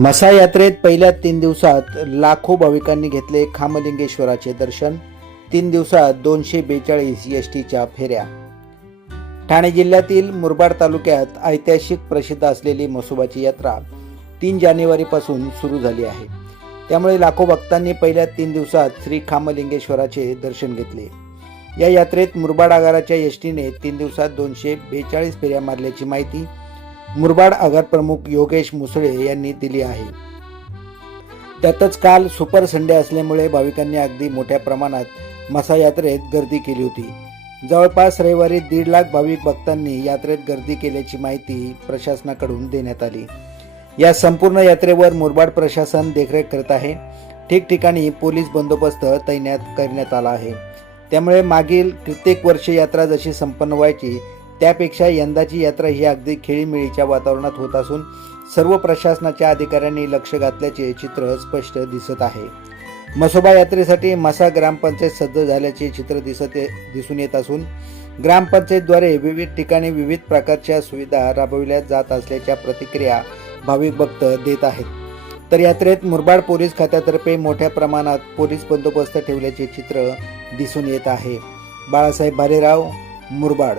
मसा यात्रेत पहिल्या 3 दिवसात लाखो भाविकांनी घेतले खामलिंगेश्वराचे दर्शन। 3 दिवसात 242 एसटीच्या फेऱ्या। ठाणे जिल्ह्यातील मुरबाड तालुक्यात ऐतिहासिक प्रसिद्ध असलेली म्हसोबाची यात्रा 3 जानेवारीपासून सुरू झाली आहे। त्यामुळे लाखो भक्तांनी पहिल्या 3 दिवसात श्री खामलिंगेश्वराचे दर्शन घेतले। या यात्रेत मुरबाड आगाराच्या एसटीने 3 दिवसात 242 फेऱ्या मारल्याची माहिती मुरबाड आगार प्रमुख योगेश मुसळे यांनी दिली आहे। त्यातच काल सुपर संडे असल्यामुळे भाविकांनी अगदी मोठ्या प्रमाणात मसा यात्रेत गर्दी केली होती। जवळपास रविवारी 1.5 लाख भाविक भक्तांनी यात्रेत गर्दी केल्याची माहिती प्रशासनाकडून देण्यात आली। या संपूर्ण यात्रेवर मुरबाड प्रशासन देखरेख करत आहे। ठिकठिकाणी पोलीस बंदोबस्त तैनात करण्यात आला आहे। त्यामुळे मागील कित्येक वर्षे यात्रा जशी संपन्न व्हायची त्यापेक्षा यंदाची यात्रा ही अगदी खेळीमेळीच्या वातावरणात होत असून सर्व प्रशासनाच्या अधिकाऱ्यांनी लक्ष घातल्याचे चित्र स्पष्ट दिसत आहे। म्हसोबा यात्रेसाठी मसा ग्रामपंचायत सज्ज झाल्याचे चित्र दिसून येत असून ग्रामपंचायतद्वारे विविध ठिकाणी विविध प्रकारच्या सुविधा राबविल्या जात असल्याच्या प्रतिक्रिया भाविक भक्त देत आहेत। तर यात्रेत मुरबाड पोलीस खात्यातर्फे मोठ्या प्रमाणात पोलीस बंदोबस्त ठेवल्याचे चित्र दिसून येत आहे। बाळासाहेब भालेराव, मुरबाड।